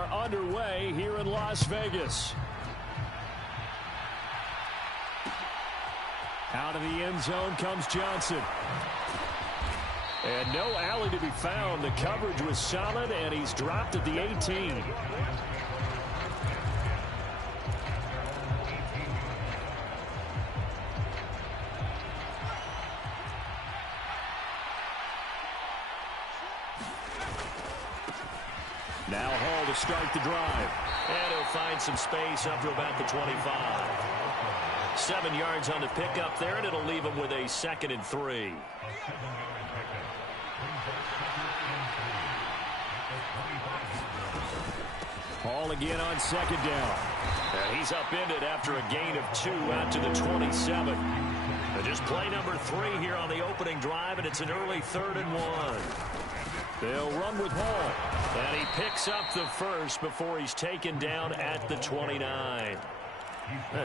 are underway here in Las Vegas. Out of the end zone comes Johnson. And no alley to be found. The coverage was solid, and he's dropped at the 18. Now Hall to start the drive. And he'll find some space up to about the 25. 7 yards on the pickup there, and it'll leave him with a 2nd and 3. Hall again on 2nd down. And he's upended after a gain of 2 out to the 27. And just play number 3 here on the opening drive, and it's an early 3rd and 1. They'll run with Hall. And he picks up the first before he's taken down at the 29.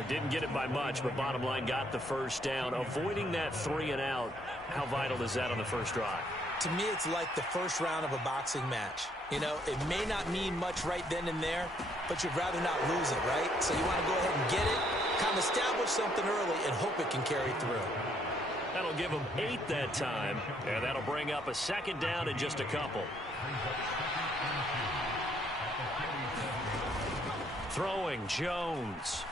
Didn't get it by much, but bottom line got the first down. Avoiding that 3 and out, how vital is that on the first drive? To me, it's like the first round of a boxing match. You know, it may not mean much right then and there, but you'd rather not lose it, right? So you want to go ahead and get it, kind of establish something early, and hope it can carry through. That'll give him 8 that time, and that'll bring up a 2nd down in just a couple. Throwing, Jones.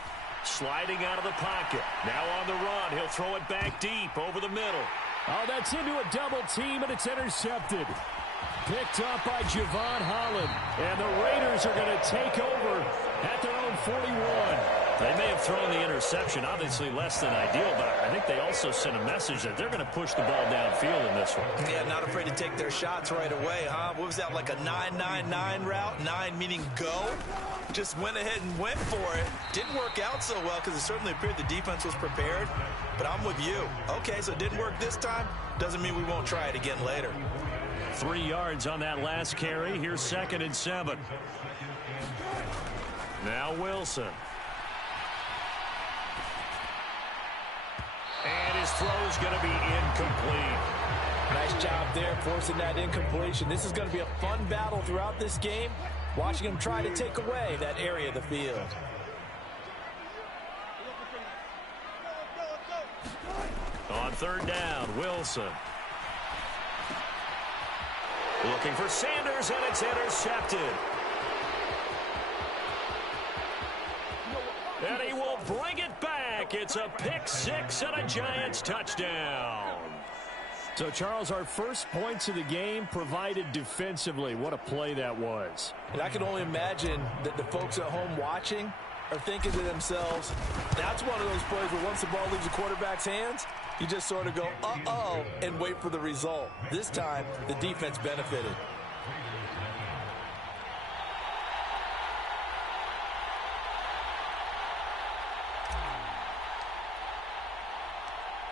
Sliding out of the pocket. Now on the run. He'll throw it back deep over the middle. Oh, that's into a double team, and it's intercepted. Picked up by Javon Holland. And the Raiders are going to take over at their own 41. They may have thrown the interception, obviously less than ideal, but I think they also sent a message that they're going to push the ball downfield in this one. Yeah, not afraid to take their shots right away, huh? What was that, like a 9-9-9 route? 9 meaning go? Just went ahead and went for it. Didn't work out so well because it certainly appeared the defense was prepared, but I'm with you. Okay, so it didn't work this time. Doesn't mean we won't try it again later. 3 yards on that last carry. Here's 2nd and 7. Now Wilson. And his throw's going to be incomplete. Nice job there forcing that incompletion. This is going to be a fun battle throughout this game, watching him try to take away that area of the field. On 3rd down, Wilson. Looking for Sanders, and it's intercepted. And he will bring it back. It's a pick 6 and a Giants touchdown. So, Charles, our first points of the game provided defensively. What a play that was. And I can only imagine that the folks at home watching are thinking to themselves, that's one of those plays where once the ball leaves the quarterback's hands, you just sort of go, uh-oh, and wait for the result. This time, the defense benefited.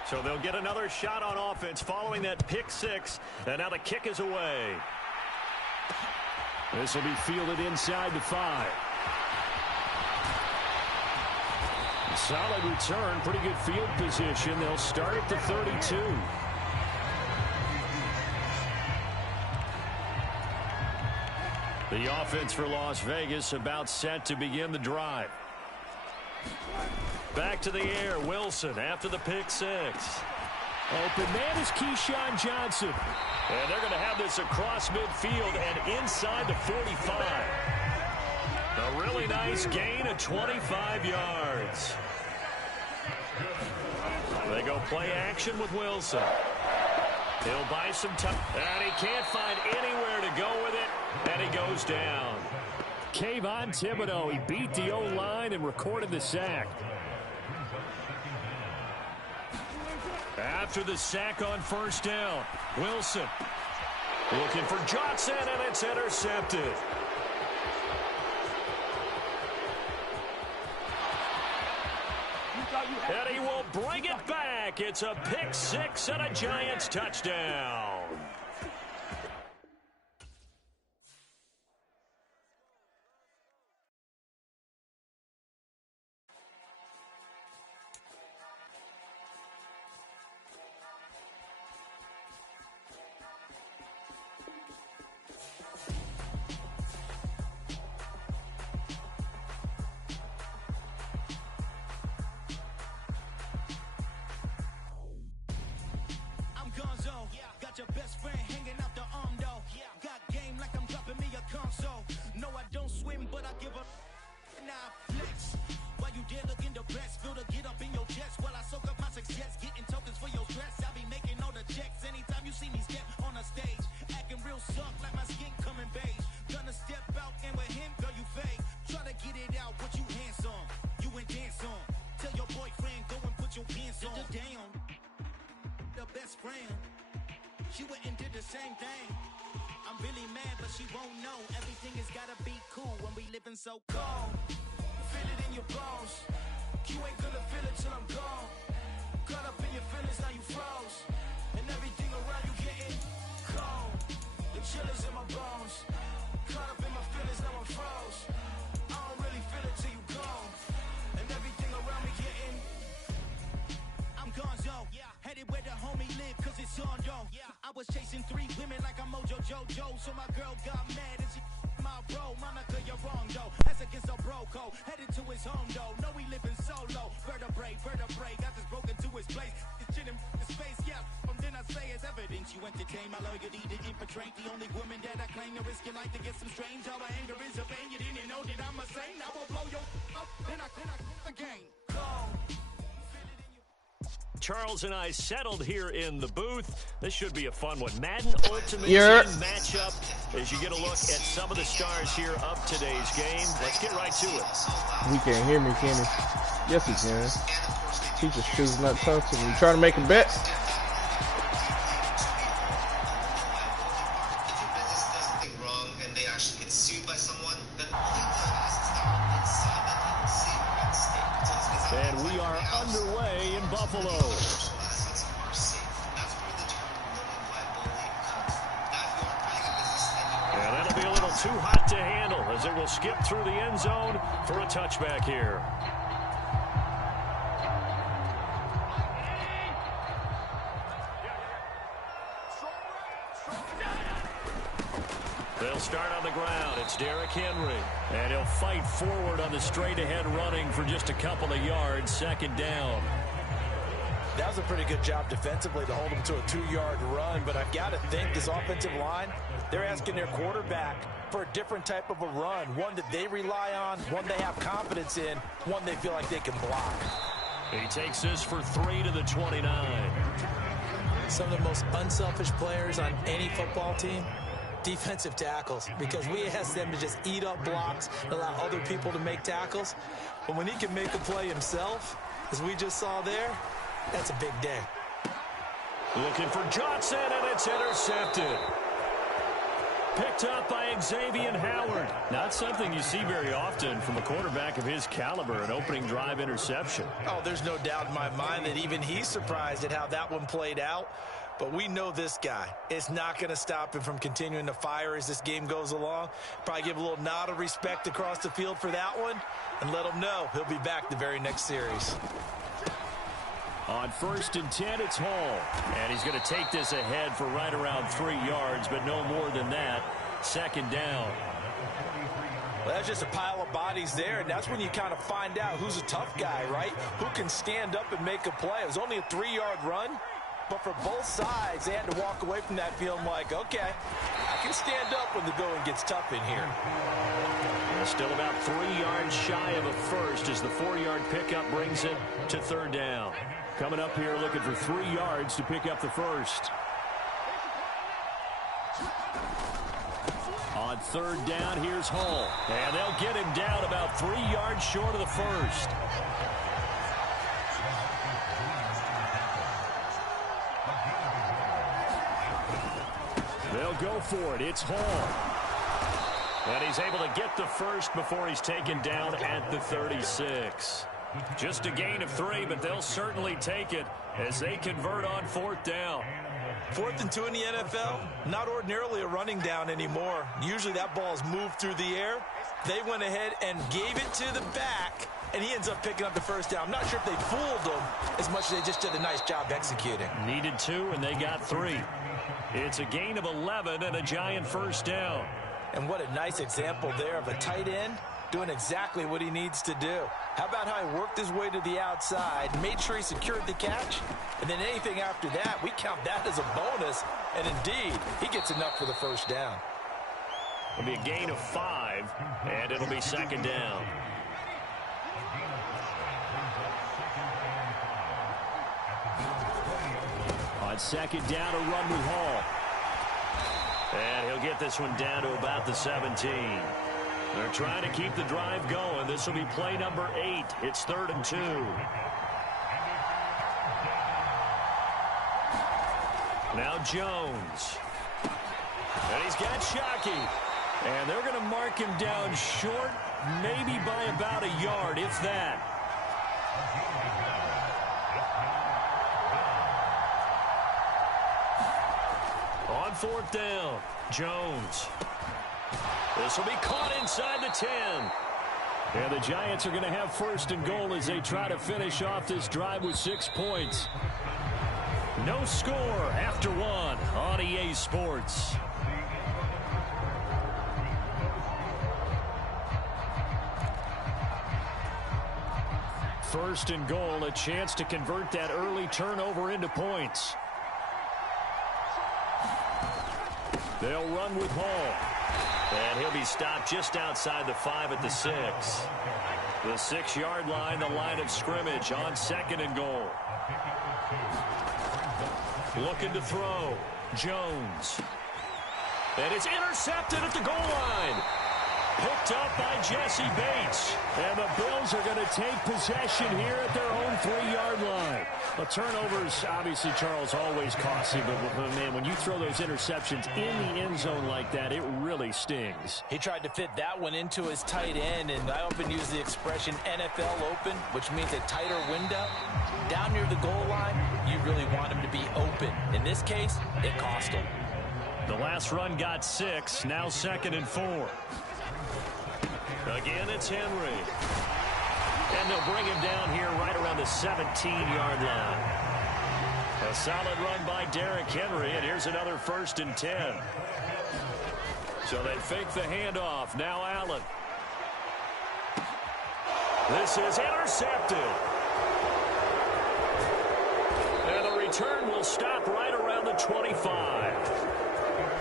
So they'll get another shot on offense following that pick 6, and now the kick is away. This will be fielded inside the 5. Solid return, pretty good field position. They'll start at the 32. The offense for Las Vegas about set to begin the drive. Back to the air, Wilson after the pick 6. Open man is Keyshawn Johnson. And they're going to have this across midfield and inside the 45. A really nice gain of 25 yards. They go play action with Wilson. He'll buy some time. And he can't find anywhere to go with it. And he goes down. Kayvon Thibodeaux, he beat the O-line and recorded the sack. After the sack on 1st down, Wilson looking for Johnson, and it's intercepted. And he will bring it back. It's a pick 6 and a Giants touchdown. got your best friend hanging out the arm though. Got game like I'm dropping me a console. No, I don't swim, but I give a now flex. While you there looking depressed, feel to get up in your chest while I soak up my success, getting tokens for your stress. I be making all the checks anytime you see me step on a stage, acting real suck like my skin coming beige. Gonna step out and with him, girl, you fake. Try to get it out, but you handsome. You ain't dance on. Tell your boyfriend go and put your pants on. Damn, the best friend. She went and did the same thing. I'm really mad, but she won't know. Everything has gotta be cool when we living so cold. Feel it in your bones. You ain't gonna feel it till I'm gone. Caught up in your feelings, now you froze. And everything around you getting cold. The chill is in my bones. Caught up in my feelings, now I'm froze. I don't really feel it till you gone. And everything around me getting I'm gonzo. Headed where the homie live, cause it's on, yo. I was chasing 3 women like I'm Mojo Jojo. So my girl got mad and she my bro. Monica, you're wrong, though. That's against a bro code. Headed to his home, though. No, we living solo. Vertebrae. Got this broken to his place. This shit in his face, yeah. From then I say it's evidence. You entertain my loyalty to infiltrate. The only woman that I claim to risk your life to get some strange. Our anger is a pain. You didn't know that I'm a saint. I will blow your up. Then I again. Charles and I settled here in the booth. This should be a fun one. Madden Ultimate Team matchup as you get a look at some of the stars here of today's game. Let's get right to it. He can't hear me, can he? Yes, he can. He just chooses not to talk to me. You trying to make a bet? And we are underway in Buffalo. And that'll be a little too hot to handle as it will skip through the end zone for a touchback here. They'll start on the ground. It's Derrick Henry. And he'll fight forward on the straight-ahead running for just a couple of yards. Second down. That was a pretty good job defensively to hold him to a 2-yard run. But I've got to think this offensive line, they're asking their quarterback for a different type of a run. One that they rely on, one they have confidence in, one they feel like they can block. He takes this for 3 to the 29. Some of the most unselfish players on any football team, defensive tackles, because we ask them to just eat up blocks, allow other people to make tackles. But when he can make a play himself, as we just saw there, that's a big day. Looking for Johnson, and it's intercepted. Picked up by Xavier Howard. Not something you see very often from a quarterback of his caliber, an opening drive interception. Oh, there's no doubt in my mind that even he's surprised at how that one played out. But we know this guy is not going to stop him from continuing to fire as this game goes along. Probably give a little nod of respect across the field for that one and let him know he'll be back the very next series. On 1st and 10, it's Hall. And he's going to take this ahead for right around 3 yards, but no more than that. Second down. Well, that's just a pile of bodies there, and that's when you kind of find out who's a tough guy, right? Who can stand up and make a play. It was only a 3-yard run. But for both sides, they had to walk away from that feeling like, okay, I can stand up when the going gets tough in here. Still about 3 yards shy of a first as the 4-yard pickup brings it to 3rd down. Coming up here looking for 3 yards to pick up the first. On 3rd down, here's Hall. And they'll get him down about 3 yards short of the first. They'll go for it. It's Hall. And he's able to get the first before he's taken down at the 36. Just a gain of 3, but they'll certainly take it as they convert on 4th down. 4th and 2 in the NFL, not ordinarily a running down anymore. Usually that ball's moved through the air. They went ahead and gave it to the back, and he ends up picking up the first down. I'm not sure if they fooled him as much as they just did a nice job executing. Needed 2, and they got 3. It's a gain of 11 and a giant first down. And what a nice example there of a tight end doing exactly what he needs to do. How about how he worked his way to the outside, made sure he secured the catch, and then anything after that, we count that as a bonus, and indeed, he gets enough for the first down. It'll be a gain of 5, and it'll be second down. On second down, a run with Hall. And he'll get this one down to about the 17. They're trying to keep the drive going. This will be play number 8. It's 3rd and 2. Now Jones. And he's got Shockey. And they're going to mark him down short, maybe by about a yard, if that. On 4th down, Jones. This will be caught inside the 10. And the Giants are going to have 1st and goal as they try to finish off this drive with 6 points. No score after 1 on EA Sports. First and goal, a chance to convert that early turnover into points. They'll run with Hall. And he'll be stopped just outside the 5 at the 6. The 6-yard line, the line of scrimmage on 2nd and goal. Looking to throw. Jones. And it's intercepted at the goal line. Picked up by Jesse Bates. And the Bills are going to take possession here at their own 3-yard line. Well, turnovers, obviously, Charles, always costly. But, man, when you throw those interceptions in the end zone like that, it really stings. He tried to fit that one into his tight end, and I often use the expression NFL open, which means a tighter window. Down near the goal line, you really want him to be open. In this case, it cost him. The last run got 6, now 2nd and 4. Again, it's Henry. And they'll bring him down here right around the 17-yard line. A solid run by Derrick Henry, and here's another 1st and 10. So they fake the handoff. Now Allen. This is intercepted. And the return will stop right around the 25.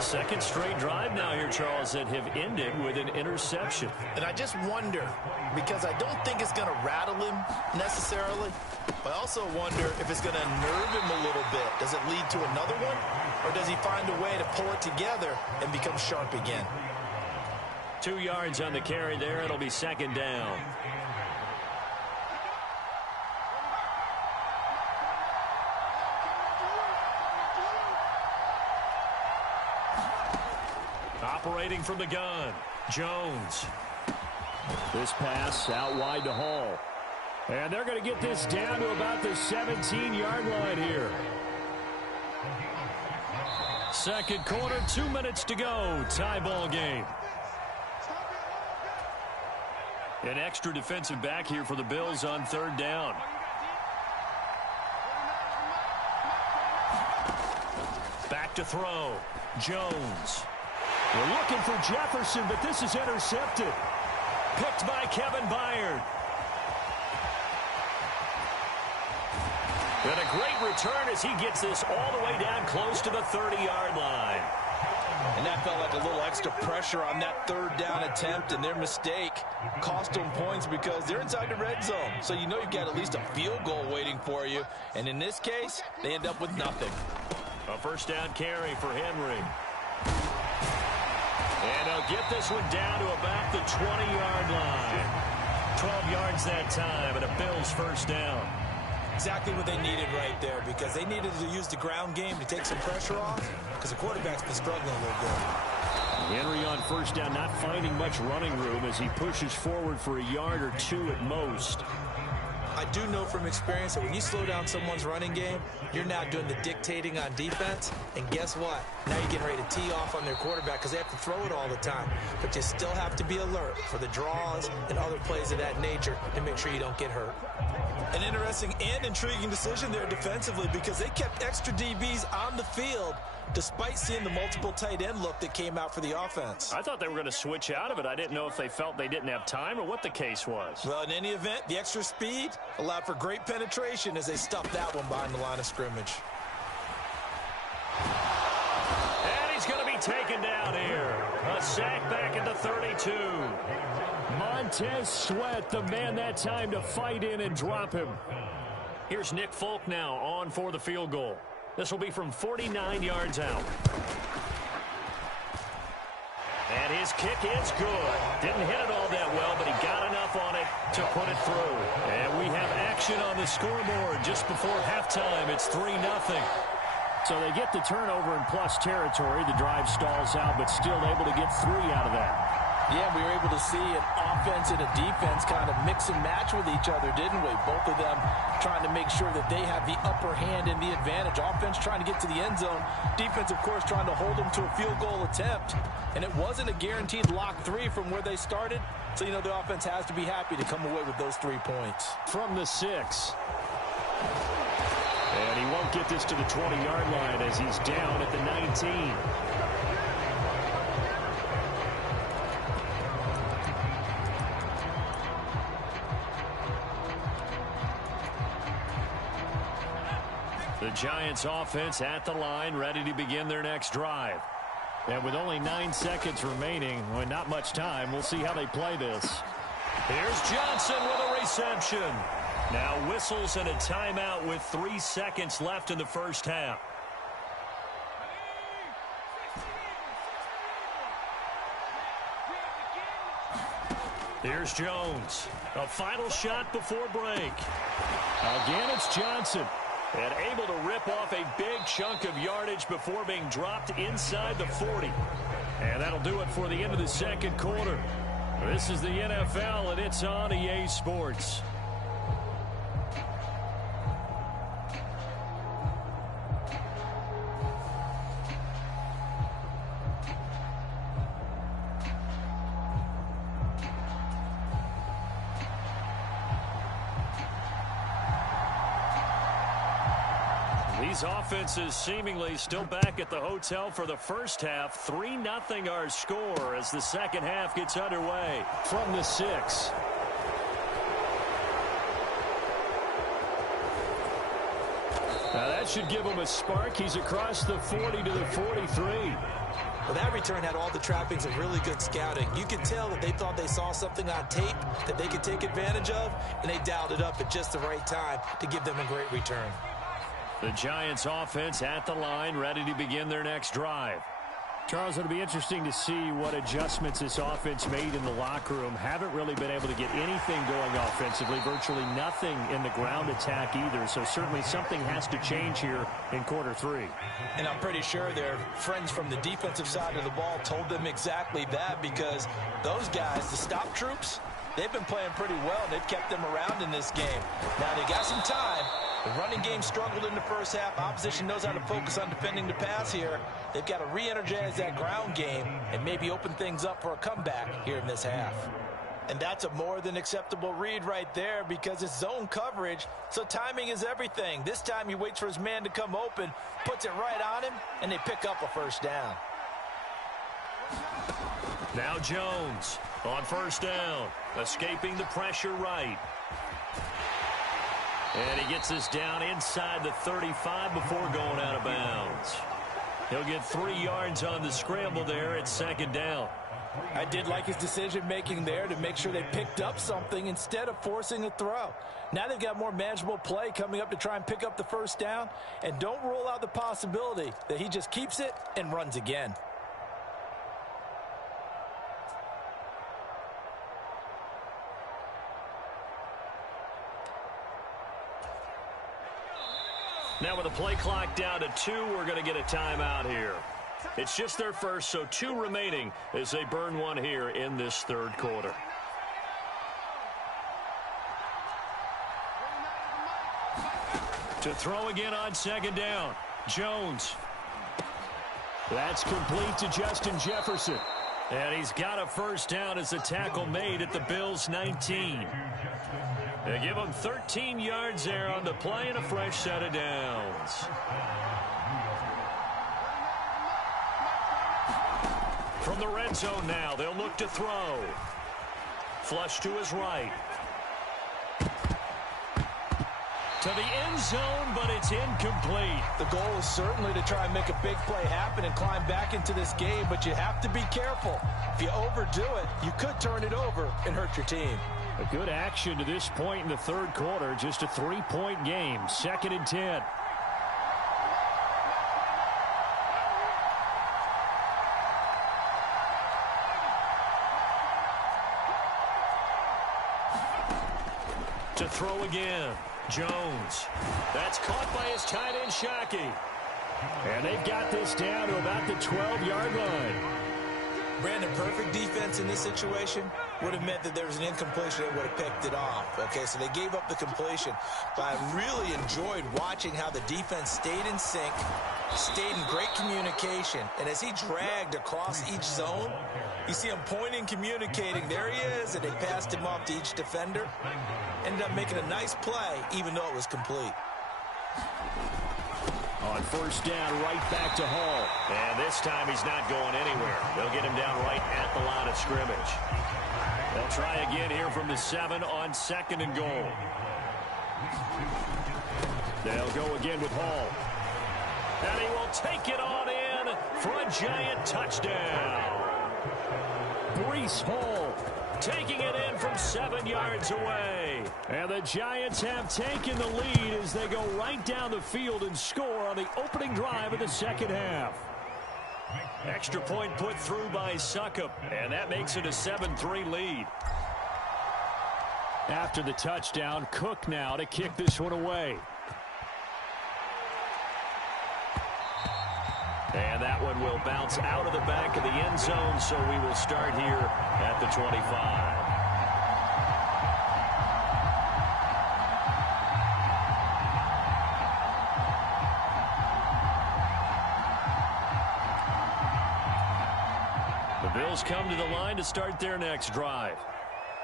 Second straight drive now here, Charles, that have ended with an interception. And I just wonder, because I don't think it's going to rattle him necessarily, but I also wonder if it's going to nerve him a little bit. Does it lead to another one? Or does he find a way to pull it together and become sharp again? 2 yards on the carry there. It'll be 2nd down. Operating from the gun, Jones. This pass out wide to Hall. And they're going to get this down to about the 17-yard line here. Second quarter, 2 minutes to go. Tie ball game. An extra defensive back here for the Bills on 3rd down. Back to throw. Jones. We're looking for Jefferson, but this is intercepted. Picked by Kevin Byard. And a great return as he gets this all the way down close to the 30-yard line. And that felt like a little extra pressure on that 3rd down attempt, and their mistake cost them points because they're inside the red zone. So you know you've got at least a field goal waiting for you. And in this case, they end up with nothing. A 1st down carry for Henry. And they'll get this one down to about the 20-yard line. 12 yards that time, and a Bills 1st down. Exactly what they needed right there, because they needed to use the ground game to take some pressure off, because the quarterback's been struggling a little bit. Henry on 1st down, not finding much running room as he pushes forward for a yard or 2 at most. I do know from experience that when you slow down someone's running game, you're now doing the dictating on defense. And guess what? Now you're getting ready to tee off on their quarterback because they have to throw it all the time. But you still have to be alert for the draws and other plays of that nature to make sure you don't get hurt. An interesting and intriguing decision there defensively because they kept extra DBs on the field despite seeing the multiple tight end look that came out for the offense. I thought they were going to switch out of it. I didn't know if they felt they didn't have time or what the case was. Well, in any event, the extra speed allowed for great penetration as they stuffed that one behind the line of scrimmage. And he's going to be taken down here. A sack back at the 32. Montez Sweat, the man that time to fight in and drop him. Here's Nick Folk now on for the field goal. This will be from 49 yards out. And his kick is good. Didn't hit it all that well, but he got enough on it to put it through. And we have action on the scoreboard just before halftime. It's 3-0. So they get the turnover in plus territory. The drive stalls out, but still able to get 3 out of that. Yeah, we were able to see an offense and a defense kind of mix and match with each other, didn't we? Both of them trying to make sure that they have the upper hand and the advantage. Offense trying to get to the end zone. Defense, of course, trying to hold them to a field goal attempt. And it wasn't a guaranteed lock 3 from where they started. So, you know, the offense has to be happy to come away with those 3 points. From the 6. And he won't get this to the 20-yard line as he's down at the 19. The Giants offense at the line, ready to begin their next drive. And with only 9 seconds remaining, well, not much time, we'll see how they play this. Here's Johnson with a reception. Now whistles and a timeout with 3 seconds left in the first half. Here's Jones. A final shot before break. Again, it's Johnson. And able to rip off a big chunk of yardage before being dropped inside the 40. And that'll do it for the end of the second quarter. This is the NFL, and it's on EA Sports. These offenses seemingly still back at the hotel for the first half. 3-0 our score as the second half gets underway. From the 6. Now that should give him a spark. He's across the 40 to the 43. Well, that return had all the trappings of really good scouting. You could tell that they thought they saw something on tape that they could take advantage of, and they dialed it up at just the right time to give them a great return. The Giants offense at the line, ready to begin their next drive. Charles, it'll be interesting to see what adjustments this offense made in the locker room. Haven't really been able to get anything going offensively, virtually nothing in the ground attack either. So certainly something has to change here in quarter 3. And I'm pretty sure their friends from the defensive side of the ball told them exactly that, because those guys, the stop troops, they've been playing pretty well, and they've kept them around in this game. Now they got some time. The running game struggled in the first half. Opposition knows how to focus on defending the pass here. They've got to re-energize that ground game and maybe open things up for a comeback here in this half. And that's a more than acceptable read right there, because it's zone coverage, so timing is everything. This time he waits for his man to come open, puts it right on him, and they pick up a first down. Now Jones on first down, escaping the pressure right. And he gets this down inside the 35 before going out of bounds. He'll get 3 yards on the scramble there at second down. I did like his decision-making there to make sure they picked up something instead of forcing a throw. Now they've got more manageable play coming up to try and pick up the first down. And don't rule out the possibility that he just keeps it and runs again. Now with the play clock down to 2, we're going to get a timeout here. It's just their first, so 2 remaining as they burn one here in this third quarter. To throw again on second down. Jones. That's complete to Justin Jefferson. And he's got a first down as the tackle made at the Bills' 19. They give him 13 yards there on the play and a fresh set of downs. From the red zone now, they'll look to throw. Flush to his right. To the end zone, but it's incomplete. The goal is certainly to try and make a big play happen and climb back into this game, but you have to be careful. If you overdo it, you could turn it over and hurt your team. A good action to this point in the third quarter. Just a 3-point game. 2nd and 10. To throw again. Jones. That's caught by his tight end, Shockey. And they've got this down to about the 12-yard line. Brandon, perfect defense in this situation would have meant that there was an incompletion that would have picked it off. Okay, so they gave up the completion. But I really enjoyed watching how the defense stayed in sync, stayed in great communication. And as he dragged across each zone, you see him pointing, communicating. There he is, and they passed him off to each defender. Ended up making a nice play, even though it was complete. On first down, right back to Hall. And this time he's not going anywhere. They'll get him down right at the line of scrimmage. They'll try again here from the 7 on 2nd and goal. They'll go again with Hall. And he will take it on in for a giant touchdown. Breece Hall taking it in from 7 yards away. And the Giants have taken the lead as they go right down the field and score on the opening drive of the second half. Extra point put through by Succop, and that makes it a 7-3 lead. After the touchdown, Cook now to kick this one away. And that one will bounce out of the back of the end zone, so we will start here at the 25. The Bills come to the line to start their next drive.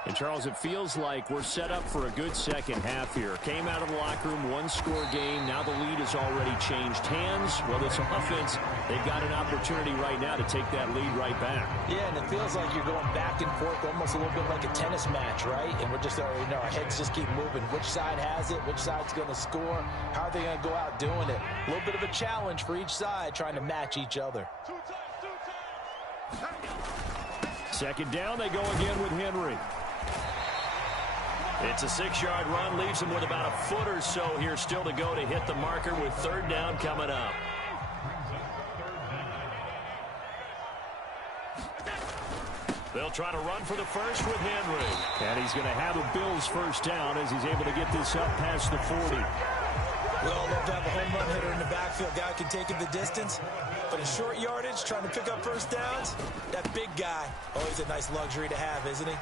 And, Charles, it feels like we're set up for a good second half here. Came out of the locker room, one-score game. Now the lead has already changed hands. Well, this offense, they've got an opportunity right now to take that lead right back. Yeah, and it feels like you're going back and forth, almost a little bit like a tennis match, right? And we're just already know our heads just keep moving. Which side has it? Which side's going to score? How are they going to go out doing it? A little bit of a challenge for each side, trying to match each other. Second down, they go again with Henry. It's a 6-yard run, leaves him with about a foot or so here still to go to hit the marker with third down coming up. They'll try to run for the first with Henry. And he's going to have a Bills first down as he's able to get this up past the 40. We all love to have a home run hitter in the backfield. Guy can take it the distance. But in short yardage, trying to pick up first downs, that big guy, always a nice luxury to have, isn't he?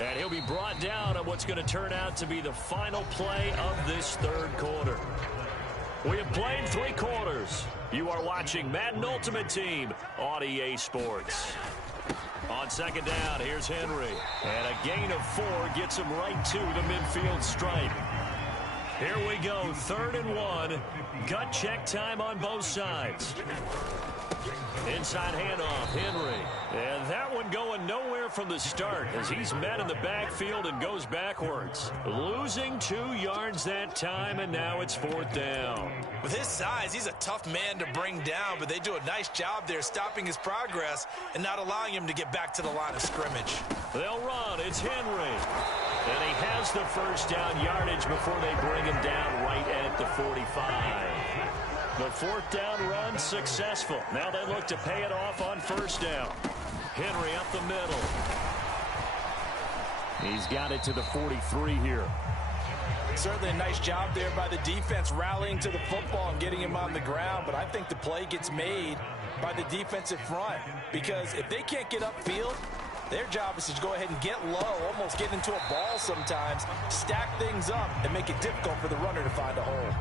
And he'll be brought down on what's going to turn out to be the final play of this third quarter. We have played 3 quarters. You are watching Madden Ultimate Team on EA Sports. On second down, here's Henry. And a gain of 4 gets him right to the midfield stripe. Here we go, 3rd and 1. Gut check time on both sides. Inside handoff, Henry. And that one going nowhere from the start as he's met in the backfield and goes backwards. Losing 2 yards that time, and now it's 4th down. With his size, he's a tough man to bring down, but they do a nice job there stopping his progress and not allowing him to get back to the line of scrimmage. They'll run. It's Henry. And he has the first down yardage before they bring him down right at the 45. The 4th down run successful. Now they look to pay it off on first down. Henry up the middle. He's got it to the 43 here. Certainly a nice job there by the defense rallying to the football and getting him on the ground, but I think the play gets made by the defensive front because if they can't get upfield, their job is to go ahead and get low, almost get into a ball sometimes, stack things up, and make it difficult for the runner to find a hole.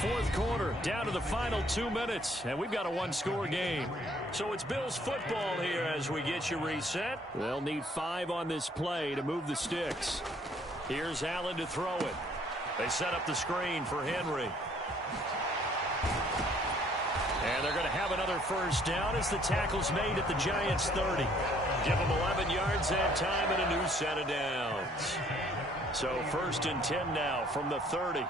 4th quarter, down to the final 2 minutes, and we've got a 1-score game. So it's Bills football here as we get you reset. They'll need 5 on this play to move the sticks. Here's Allen to throw it. They set up the screen for Henry. And they're going to have another first down as the tackle's made at the Giants' 30. Give them 11 yards that time and a new set of downs. So 1st and 10 now from the 30.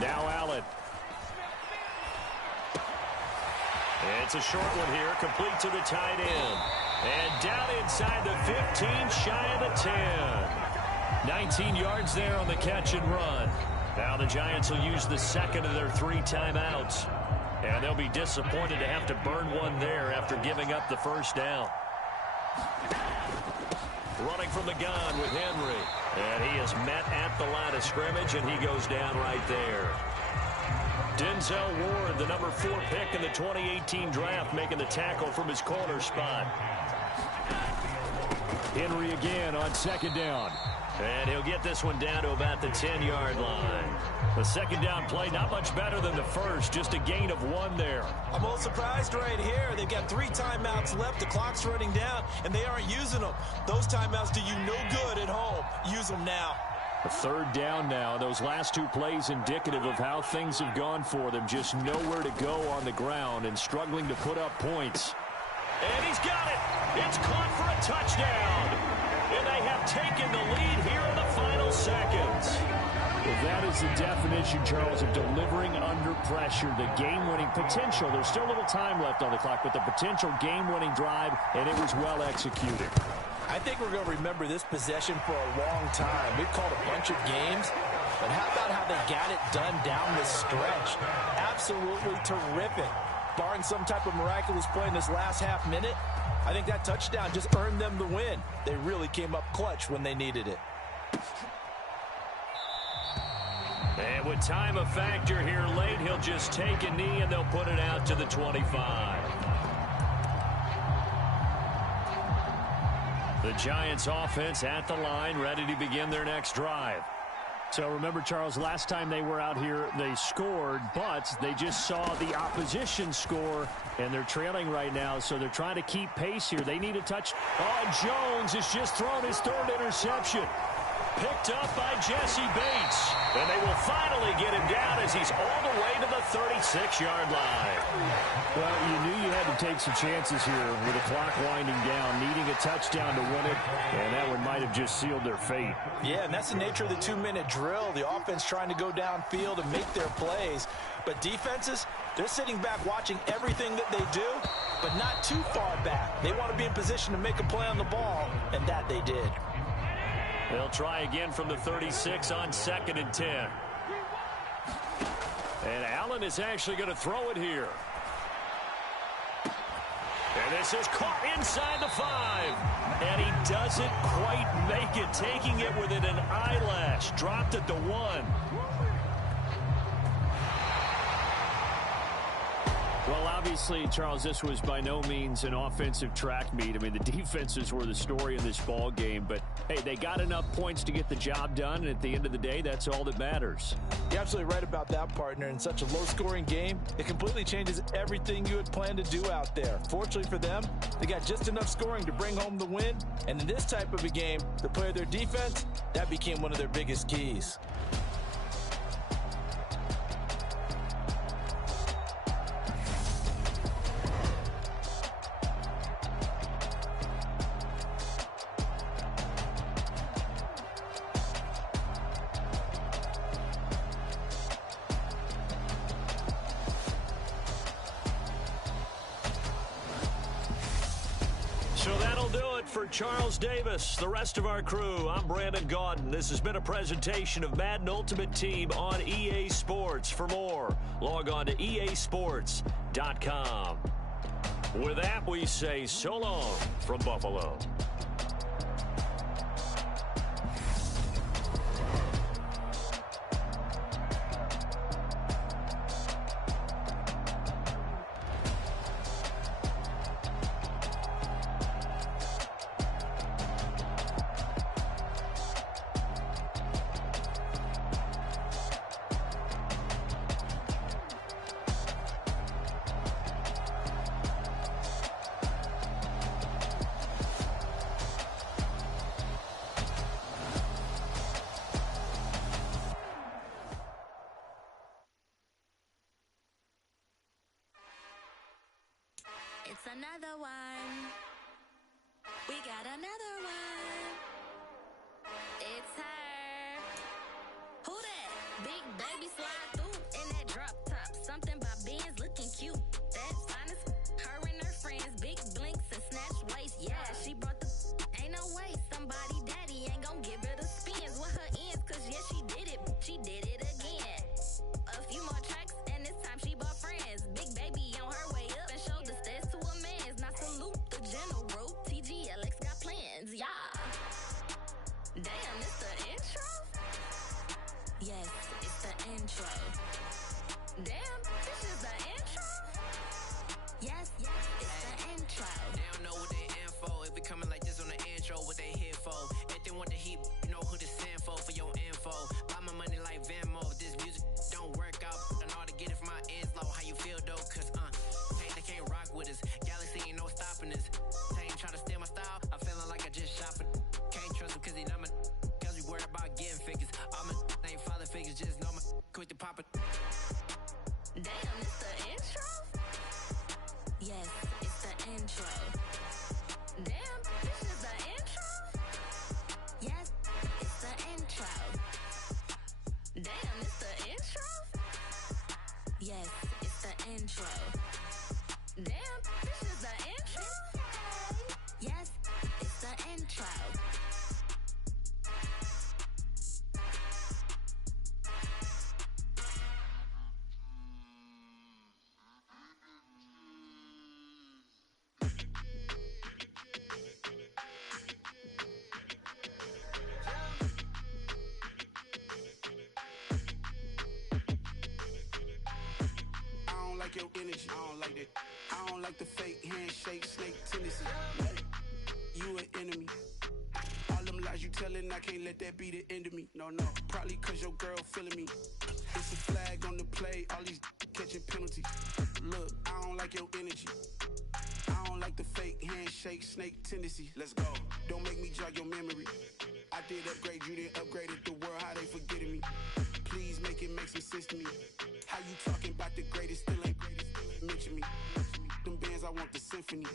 Now Allen. It's a short one here, complete to the tight end. And down inside the 15, shy of the 10. 19 yards there on the catch and run. Now the Giants will use the second of their 3 timeouts. And they'll be disappointed to have to burn one there after giving up the first down. Running from the gun with Henry. And he is met at the line of scrimmage, and he goes down right there. Denzel Ward, the number 4 pick in the 2018 draft, making the tackle from his corner spot. Henry again on 2nd down. And he'll get this one down to about the 10-yard line. The 2nd down play, not much better than the first, just a gain of 1 there. I'm a little surprised right here. They've got 3 timeouts left. The clock's running down, and they aren't using them. Those timeouts do you no good at home. Use them now. A 3rd down now. Those last 2 plays indicative of how things have gone for them. Just nowhere to go on the ground and struggling to put up points. And he's got it. It's caught for a touchdown. And they have taken the lead here in the final seconds. Well, that is the definition, Charles, of delivering under pressure. The game-winning potential. There's still a little time left on the clock, but the potential game-winning drive, and it was well executed. I think we're going to remember this possession for a long time. We've called a bunch of games, but how about how they got it done down the stretch? Absolutely terrific. Barring some type of miraculous play in this last half minute, I think that touchdown just earned them the win. They really came up clutch when they needed it. And with time a factor here late, he'll just take a knee and they'll put it out to the 25. The Giants offense at the line, ready to begin their next drive. So remember, Charles, last time they were out here, they scored, but they just saw the opposition score, and they're trailing right now, so they're trying to keep pace here. They need a touch. Oh, Jones has just thrown his 3rd interception. Picked up by Jesse Bates. And they will finally get him down as he's all the way to the 36-yard line. Well, you knew you had to take some chances here with the clock winding down, needing a touchdown to win it, and that one might have just sealed their fate. Yeah, and that's the nature of the 2-minute drill. The offense trying to go downfield and make their plays. But defenses, they're sitting back watching everything that they do, but not too far back. They want to be in position to make a play on the ball, and that they did. They'll try again from the 36 on 2nd and 10. And Allen is actually going to throw it here. And this is caught inside the 5. And he doesn't quite make it, taking it within an eyelash. Dropped at the 1. Well, obviously, Charles, this was by no means an offensive track meet. I mean, the defenses were the story in this ball game, but hey, they got enough points to get the job done, and at the end of the day, that's all that matters. You're absolutely right about that, partner. In such a low-scoring game, it completely changes everything you had planned to do out there. Fortunately for them, they got just enough scoring to bring home the win, and in this type of a game, to play their defense, that became one of their biggest keys. So that'll do it for Charles Davis, the rest of our crew. I'm Brandon Gaudin. This has been a presentation of Madden Ultimate Team on EA Sports. For more, log on to easports.com. With that, we say so long from Buffalo. another one. We got another one. It's her. Who that? Big baby slide through in that drop top. Something about Benz looking cute. That finest. Her and her friends, big blinks and snatch waist. Yeah, she brought the. Ain't no way somebody daddy ain't gon' give her the spins with her ends. Cause yeah, she did it. She did it again. A few more tracks and this time she bought friends. Big baby on her way up and showed the stairs to a man's. Now salute the general. TGLX got plans, yeah. Damn, it's the intro? Yes, it's the intro. Damn, this is the intro? Yes, it's the intro. They don't know what they in for. If we coming like this on the intro, what they here for? If they want the heat, you know who to send for your info. Buy my money like Venmo. If this music don't work out, I know how to get it from my ends low. How you feel though? Cause they can't rock with us. Galaxy ain't no stopping us. They ain't trying to steal my style. I'm feeling like I just shopping. Can't trust him cause he not my. Cause we worried about getting figures. All my ain't father figures, just know my quit the pop it. Damn, it's the intro? Yes, it's the intro. Damn, this is the intro? Yes, it's the intro. Damn, it's the intro? Yes, it's the intro. Damn, this is the intro? Yes, it's the intro. Your energy, I don't like that. I don't like the fake handshake, snake tendency. You an enemy. All them lies you telling, I can't let that be the end of me. No, probably cause your girl feeling me. It's a flag on the play, all these catching penalties. Look, I don't like your energy. I don't like the fake handshake, snake tendency. Let's go. Don't make me jog your memory. I did upgrade, you didn't upgrade it. The world, how they forgetting me. Please make it make some sense to me. How you talking about the greatest, still ain't greatest, mention me. Them bands, I want the symphony.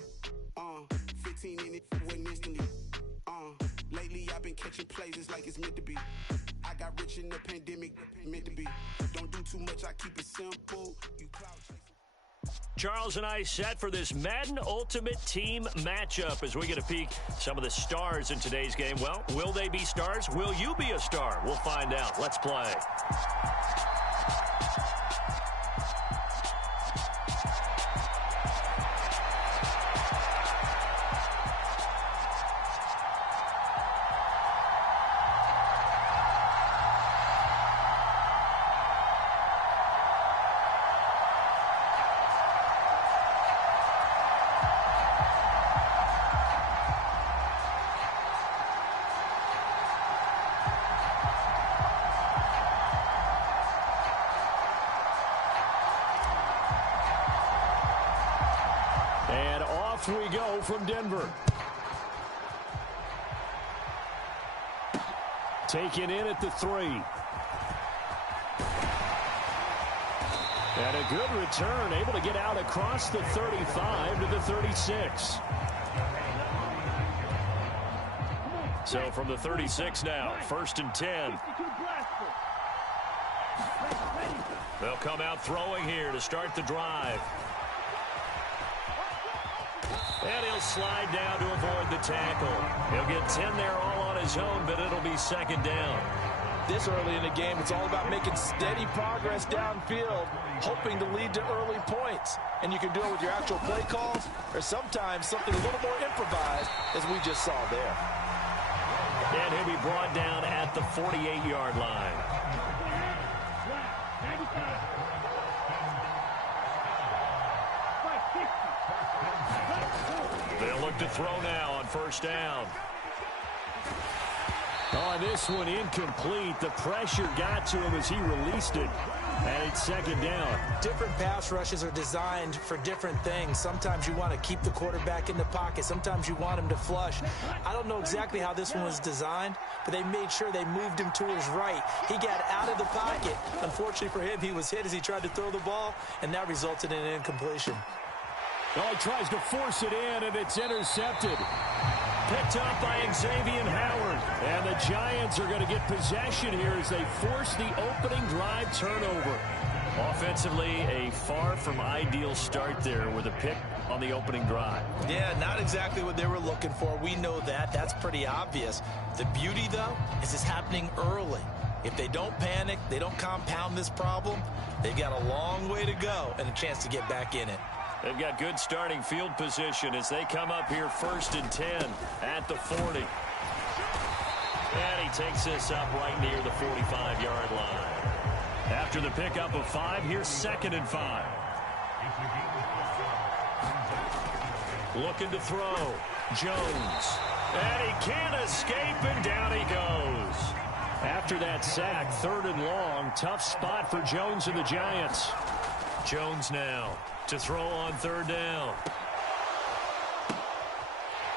15 in it, wasn't instantly. Lately I've been catching plays, it's like it's meant to be. I got rich in the pandemic, meant to be. Don't do too much, I keep it simple. You cloud chasing. Charles and I set for this Madden Ultimate Team matchup as we get a peek some of the stars in today's game. Well, will they be stars? Will you be a star? We'll find out. Let's play. We go from Denver. Taken in at the 3. And a good return, able to get out across the 35 to the 36. So from the 36 now, 1st and 10. They'll come out throwing here to start the drive. And he'll slide down to avoid the tackle. He'll get 10 there all on his own, but it'll be 2nd down. This early in the game, it's all about making steady progress downfield, hoping to lead to early points. And you can do it with your actual play calls or sometimes something a little more improvised, as we just saw there. And he'll be brought down at the 48-yard line. They'll look to throw now on 1st down. On this one, incomplete. The pressure got to him as he released it. And it's 2nd down. Different pass rushes are designed for different things. Sometimes you want to keep the quarterback in the pocket. Sometimes you want him to flush. I don't know exactly how this one was designed, but they made sure they moved him to his right. He got out of the pocket. Unfortunately for him, he was hit as he tried to throw the ball, and that resulted in an incompletion. Oh, he tries to force it in, and it's intercepted. Picked up by Xavier Howard. And the Giants are going to get possession here as they force the opening drive turnover. Offensively, a far from ideal start there with a pick on the opening drive. Yeah, not exactly what they were looking for. We know that. That's pretty obvious. The beauty, though, is it's happening early. If they don't panic, they don't compound this problem, they've got a long way to go and a chance to get back in it. They've got good starting field position as they come up here 1st and 10 at the 40. And he takes this up right near the 45-yard line. After the pickup of 5, here's 2nd and 5. Looking to throw. Jones. And he can't escape, and down he goes. After that sack, 3rd and long, tough spot for Jones and the Giants. Jones now to throw on 3rd down.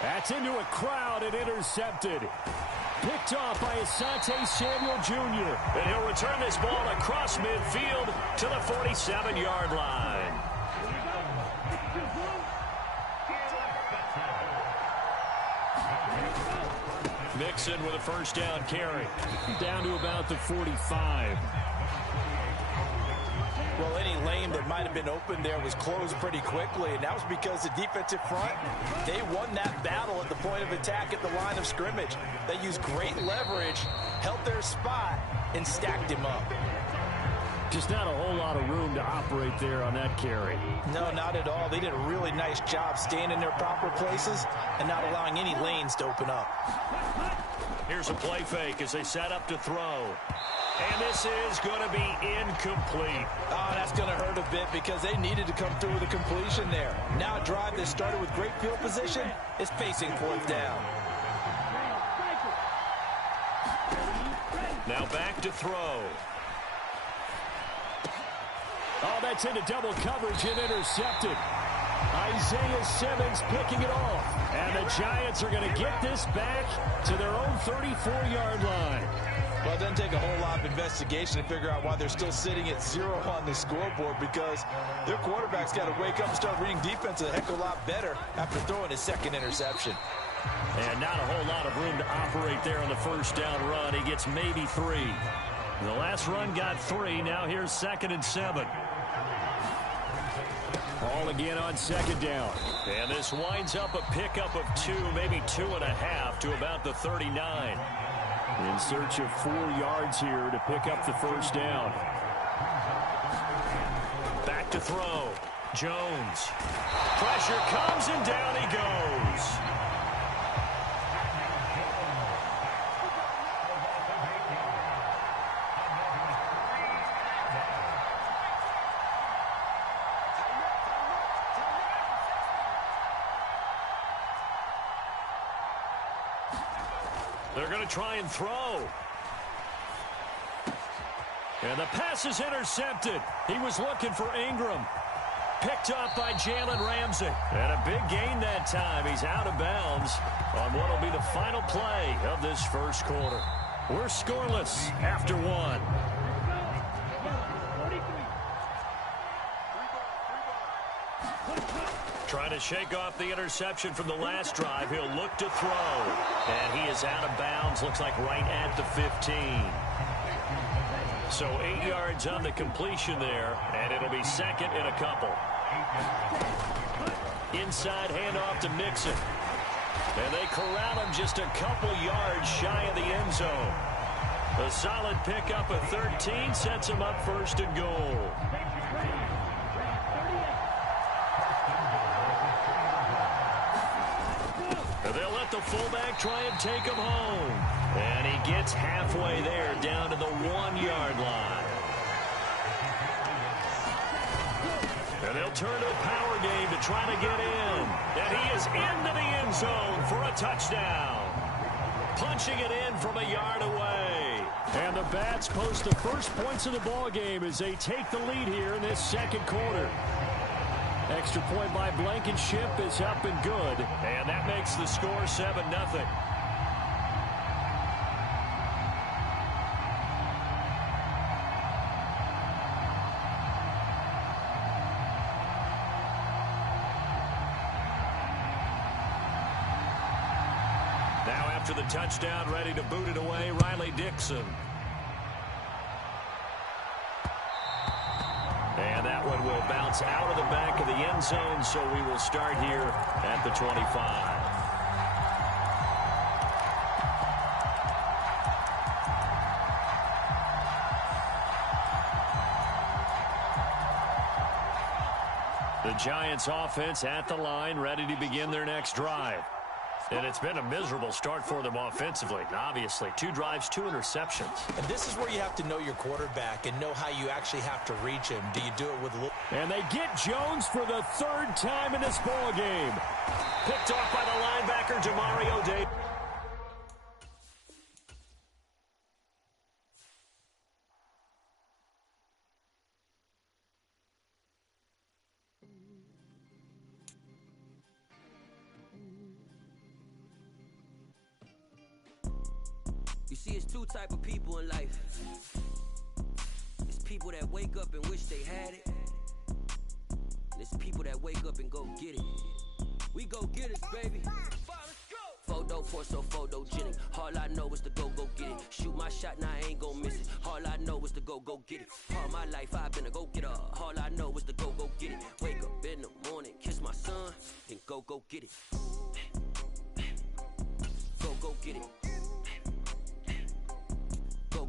That's into a crowd and intercepted. Picked off by Asante Samuel Jr. And he'll return this ball across midfield to the 47-yard line. Mixon with a 1st down carry. Down to about the 45. Well, any lane that might have been open there was closed pretty quickly, and that was because the defensive front, they won that battle at the point of attack at the line of scrimmage. They used great leverage, held their spot, and stacked him up. Just not a whole lot of room to operate there on that carry. No, not at all. They did a really nice job staying in their proper places and not allowing any lanes to open up. Here's a play fake as they set up to throw. And this is going to be incomplete. Oh, that's going to hurt a bit because they needed to come through with a completion there. Now a drive that started with great field position is facing 4th down. Now back to throw. Oh, that's into double coverage and intercepted. Isaiah Simmons picking it off. And the Giants are going to get this back to their own 34-yard line. Well, it doesn't take a whole lot of investigation to figure out why they're still sitting at 0 on the scoreboard, because their quarterback's got to wake up and start reading defense a heck of a lot better after throwing his 2nd interception. And not a whole lot of room to operate there on the 1st down run. He gets maybe 3. The last run got 3. Now here's 2nd and 7. Ball again on 2nd down. And this winds up a pickup of 2, maybe 2.5 to about the 39. In search of 4 yards here to pick up the 1st down. Back to throw. Jones. Pressure comes and down he goes. They're going to try and throw. And the pass is intercepted. He was looking for Ingram. Picked up by Jalen Ramsey. And a big gain that time. He's out of bounds on what will be the final play of this 1st quarter. We're scoreless after 1. Trying to shake off the interception from the last drive. He'll look to throw. And he is out of bounds. Looks like right at the 15. So 8 yards on the completion there. And it'll be 2nd and a couple. Inside handoff to Mixon. And they corral him just a couple yards shy of the end zone. A solid pickup of 13 sets him up 1st and goal. They'll let the fullback try and take him home. And he gets halfway there down to the 1-yard line. And they'll turn to a power game to try to get in. And he is into the end zone for a touchdown. Punching it in from a yard away. And the Bats post the first points of the ball game as they take the lead here in this 2nd quarter. Extra point by Blankenship is up and good. And that makes the score 7-0. Now after the touchdown, ready to boot it away, Riley Dixon. And that one will bounce out of the back of the end zone, so we will start here at the 25. The Giants offense at the line, ready to begin their next drive. And it's been a miserable start for them offensively. Obviously, 2 drives, 2 interceptions. And this is where you have to know your quarterback and know how you actually have to reach him. Do you do it with a little... And they get Jones for the 3rd time in this ball game. Picked off by the linebacker, Demario Davis. You see, it's 2 type of people in life. It's people that wake up and wish they had it. And it's people that wake up and go get it. We go get it, baby. Photo for so photogenic. All I know is to go get it. Shoot my shot, now I ain't gon' miss it. All I know is to go get it. All my life I've been a go getter. All I know is to go get it. Wake up in the morning, kiss my son, then go get it. Go get it.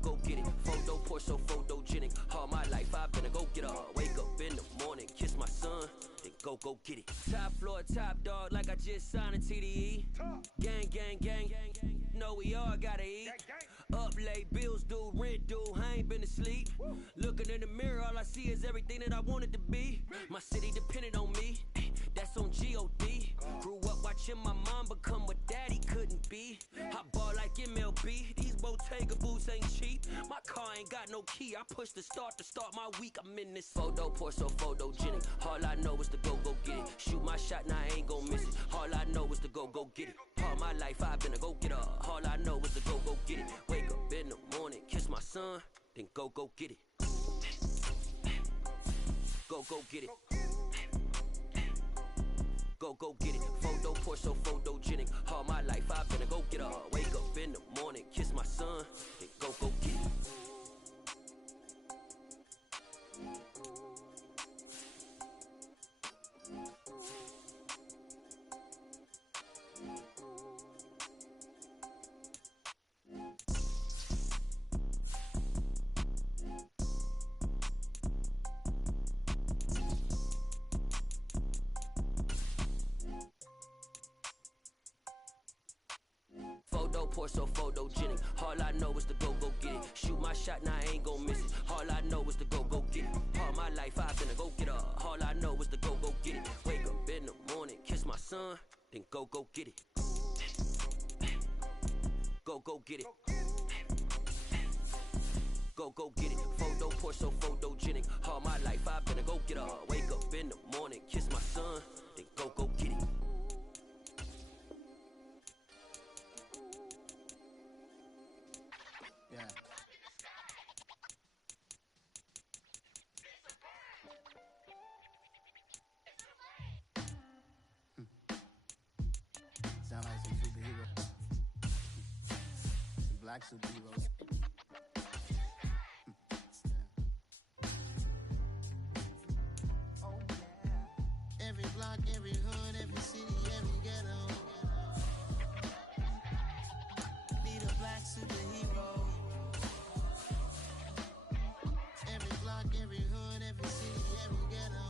Go get it. Photo pour so photogenic. All my life I've been a go getter. Wake up in the morning, kiss my son, then go get it. Top floor, top dog, like I just signed a TDE. Gang, gang, gang, gang. Know we all gotta eat. Up late, bills due, rent due. I ain't been asleep. Looking in the mirror, all I see is everything that I wanted to be. My city depended on me. That's on G.O.D. Grew up watching my mom become what daddy couldn't be. I ball like MLB. These Bottega boots ain't cheap. My car ain't got no key. I push the start to start my week. I'm in this photo pour so photogenic. All I know is to go get it. Shoot my shot, now I ain't gon' miss it. All I know is to go get it. All my life I've been a go getter. All I know is to go get it. Wake up in the morning, kiss my son, then go get it. Go get it. Go get it. Photo pour so photogenic. All my life I've been a go getter. Wake up in the morning, kiss my son, then go get it. Pour so photogenic. All I know is to go get it. Shoot my shot, now I ain't gon' miss it. All I know is to go get it. All my life I've been a go getter. All I know is to go get it. Wake up in the morning, kiss my son, then go get it. Go get it. Go get it. Photo pour so photogenic. All my life I've been a go getter. Wake up in the morning, kiss my son, then go get it. Yeah. Sound like some superhero. Some black superheroes. Oh yeah. Every block, every hood, every city, every ghetto. Need a black superhero. Every block, every hood, every city, every ghetto.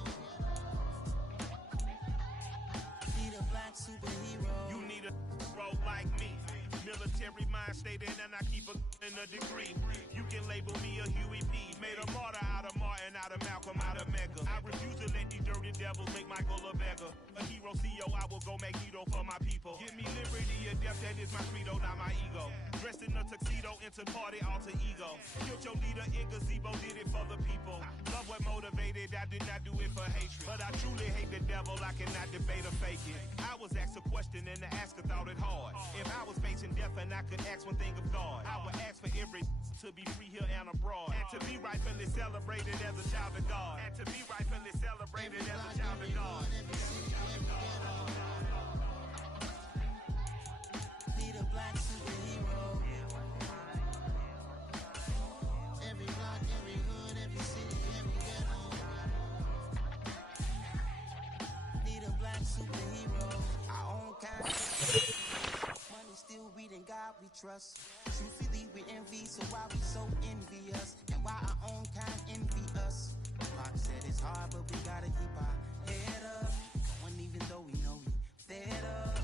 Need a black superhero. You need a hero like me. Military mind stated, and I keep in a degree. You can label me a Huey P. Made a martyr out of Martin, out of Malcolm, out of Mega. I refuse to let these dirty devils make Michael a beggar. A hero CEO, I will go Magneto for my people. Give me liberty or death, that is my credo, not my ego. Dressed in a tuxedo, into party, alter ego. Killed your leader in gazebo, did it for the people. Love what motivated, I did not do it for hatred. But I truly hate the devil, I cannot debate or fake it. I was asked a question and the asker thought it hard. If I was facing death and I could ask one thing of God, I would ask for every to be free here and abroad. And to be rightfully celebrated as a child of God. And to be rightfully celebrated as a child of God. Need a black God we trust. Truthfully, we envy, so why we so envious? And why our own kind envy us? Mark said it's hard, but we gotta keep our head up. And even though we know we fed up,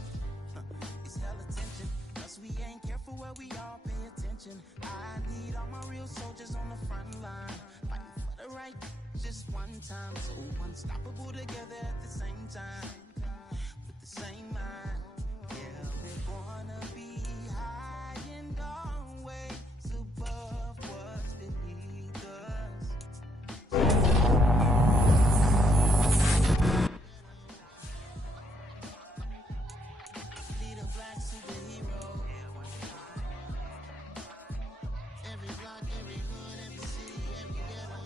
it's hell attention. Plus we ain't careful where we all pay attention. I need all my real soldiers on the front line, fighting for the right just one time. So unstoppable together at the same time, with the same mind. Yeah, we're gonna be high and always above what's beneath us. Be the black superhero. Every block, every hood, every city, every ghetto.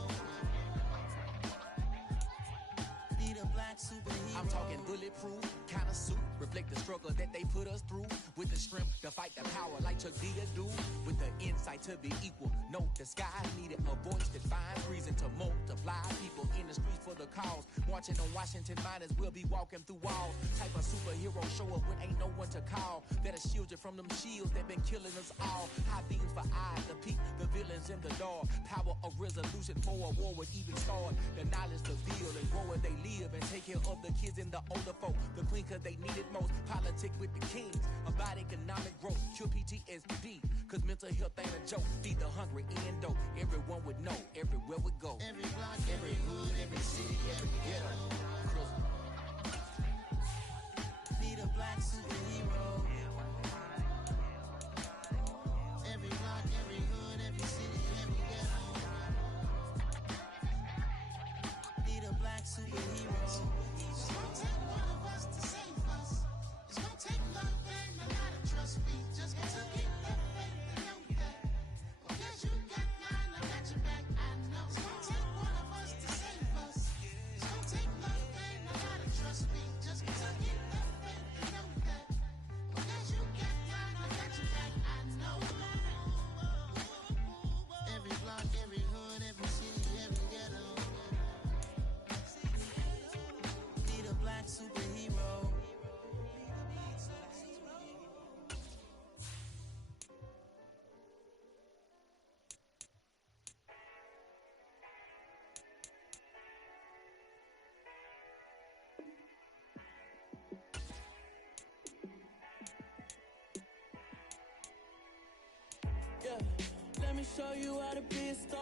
Be the black superhero. I'm talking bulletproof, kind of suit, reflect the struggle that they put us through. With the strength to fight the power like Chuck D do. With the insight to be equal, note the sky needed a voice that finds reason to multiply. People in the streets for the cause, marching on Washington miners will be walking through walls. Type of superhero show up when ain't no one to call. That'll shield you from them shields that been killing us all. High beams for eyes to peek the villains in the dark. Power of resolution for a war would even start. The knowledge to build and grow where they live and take care of the kids and the older folk. The queen cause they need it most. Politic with the kings about economic growth. Cure PTSD cause mental health ain't a joke. Feed the hungry and dope. Everyone would know everywhere we go. Every block, every hood, every city, every ghetto. Be the black superhero. Every block, every hood, every city, every ghetto. Be the black superhero. It's gonna take one of us to save us. It's gonna take love and a lot of trust. We just got to get that faith and know that. Because you got mine, I got your back. I know. It's gonna take one of us to save us. It's gonna take love and a lot of trust. We just got to get that faith and know that. Because you got mine, I got your back. I know. Every block, every hood, every city, every ghetto. Be the black superhero. Yeah, let me show you how to be a star.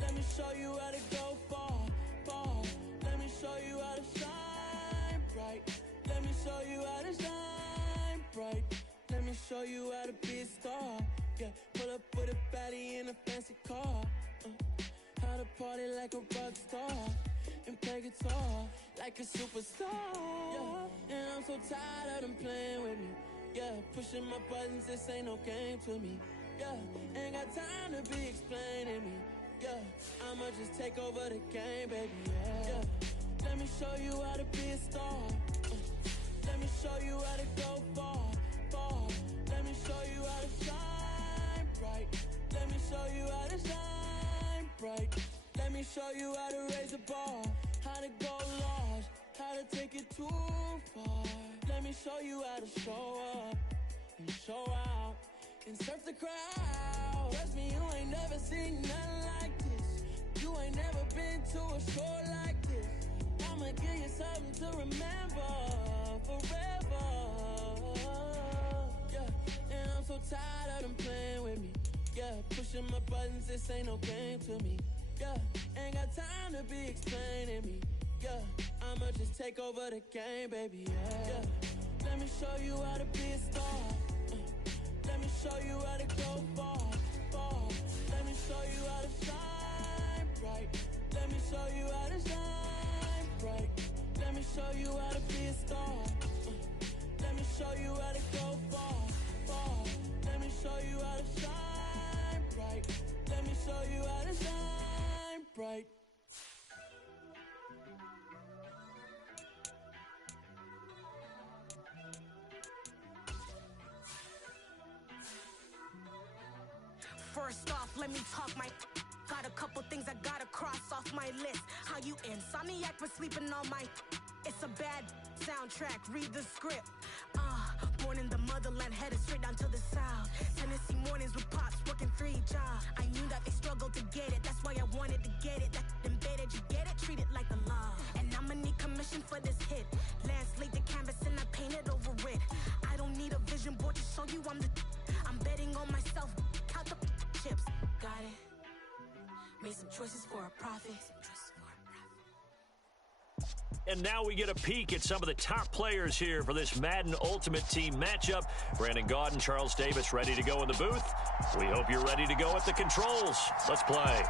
Let me show you how to go far, far. Let me show you how to shine bright. Let me show you how to shine bright. Let me show you how to be a star. Yeah, pull up with a baddie in a fancy car. How to party like a rock star and play guitar like a superstar. Yeah, and I'm so tired of them playing with me. Yeah, pushing my buttons, this ain't no game to me. Yeah, ain't got time to be explaining me. Yeah, I'ma just take over the game, baby. Yeah, let me show you how to be a star. Let me show you how to go far, far. Let me show you how to shine bright. Let me show you how to shine bright. Let me show you how to raise a bar, how to go large, how to take it too far. Let me show you how to show up and show out and surf the crowd. Trust me, you ain't never seen nothing like this. You ain't never been to a show like this. I'ma give you something to remember forever. Yeah, and I'm so tired of them playing with me. Yeah, pushing my buttons, this ain't no game to me. Yeah, ain't got time to be explaining me. Yeah, I'ma just take over the game, baby. Yeah, let me show you how to be a star. Let me show you how to go far, far. Let me show you how to shine bright. Let me show you how to shine bright. Let me show you how to be a star. Let me show you how to go far, far. Let me show you how to shine bright. Let me show you how to shine bright. First off, let me talk my. Got a couple things I gotta cross off my list. How you insomniac for sleeping on my. It's a bad soundtrack, read the script. Born in the motherland, headed straight down to the wishing for this hit. Lance laid the canvas and I painted over it. I don't need a vision board to show you I'm betting on myself. Count the chips. Got it. Made some choices for a profit. And now we get a peek at some of the top players here for this Madden Ultimate Team matchup. Brandon Gaudin, Charles Davis ready to go in the booth. We hope you're ready to go at the controls. Let's play.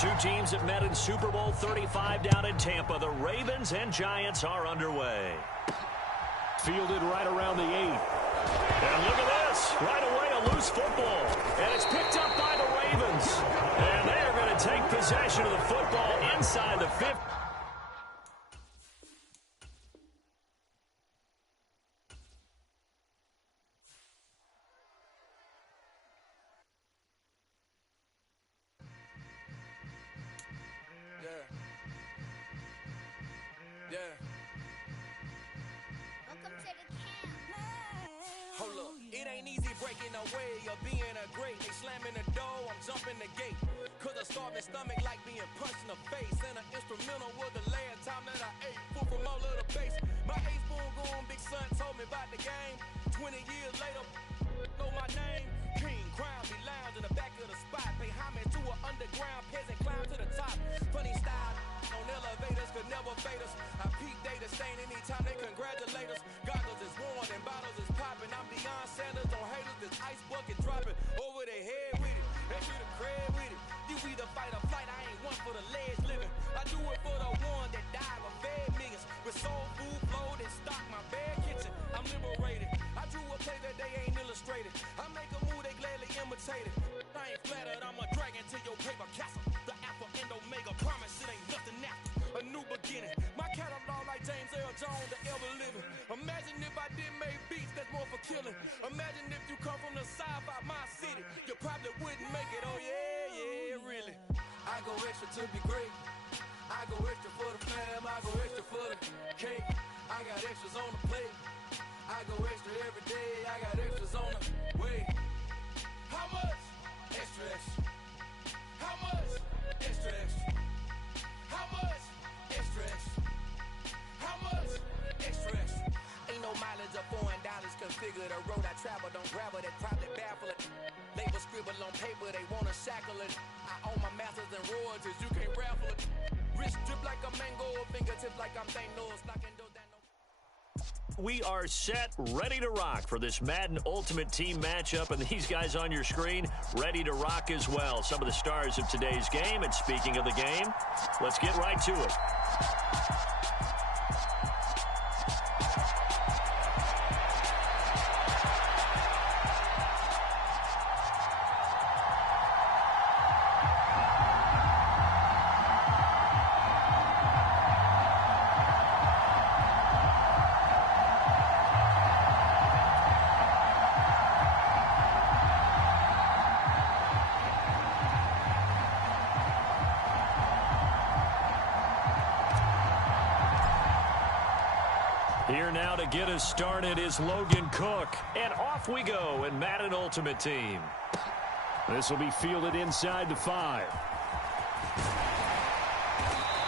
Two teams that met in Super Bowl 35 down in Tampa. The Ravens and Giants are underway. Fielded right around the 8. And look at this. Right away, a loose football. And it's picked up by the Ravens. And they are going to take possession of the football inside the 50. Imagine if you come from the side by my city, you probably wouldn't make it. Oh yeah, really. I go extra to be great. I go extra for the fam. I go extra for the cake. I got extras on the plate. I go extra every day. I got extras on the way. How much? Extra, extra. How much? Extra, extra. How much? Extra, extra. How much? Extra, extra. Ain't no mileage of $4 configure the road I travel. Don't gravel that probably baffle it. Label scribble on paper, they wanna shackle it. I own my masters and royalties, you can't raffle it. Wrist drip like a mango, fingertips like I'm Thanos, knocking doors down. We are set, ready to rock for this Madden Ultimate Team matchup, and these guys on your screen ready to rock as well. Some of the stars of today's game, and speaking of the game, let's get right to it. Here now to get us started is Logan Cook. And off we go in Madden Ultimate Team. This will be fielded inside the 5.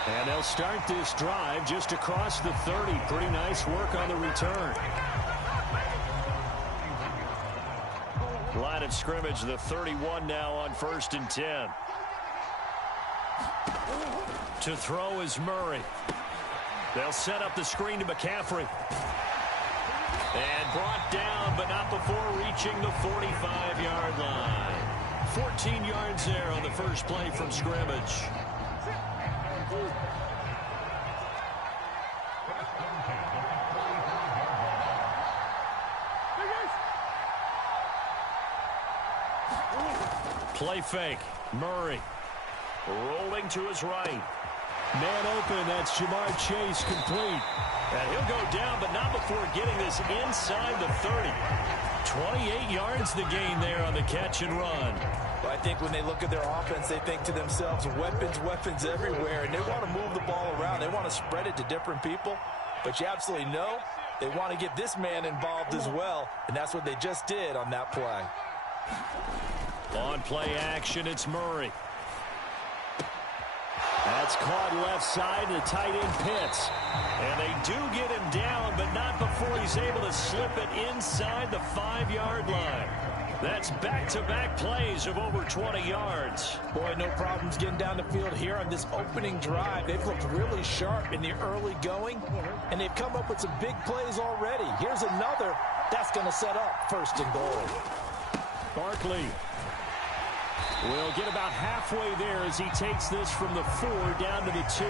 And they'll start this drive just across the 30. Pretty nice work on the return. Line of scrimmage, the 31 now on 1st and 10. To throw is Murray. They'll set up the screen to McCaffrey. And brought down, but not before reaching the 45-yard line. 14 yards there on the first play from scrimmage. Play fake. Murray rolling to his right. Man open, that's Jamar Chase complete. And he'll go down, but not before getting this inside the 30. 28 yards the gain there on the catch and run. Well, I think when they look at their offense, they think to themselves, weapons, weapons everywhere, and they want to move the ball around. They want to spread it to different people, but you absolutely know they want to get this man involved as well, and that's what they just did on that play. On play action, it's Murray. That's caught left side, the tight end Pitts. And they do get him down, but not before he's able to slip it inside the 5-yard line. That's back-to-back plays of over 20 yards. Boy, no problems getting down the field here on this opening drive. They've looked really sharp in the early going, and they've come up with some big plays already. Here's another. That's going to set up 1st and goal. Barkley will get about halfway there as he takes this from the 4 down to the 2.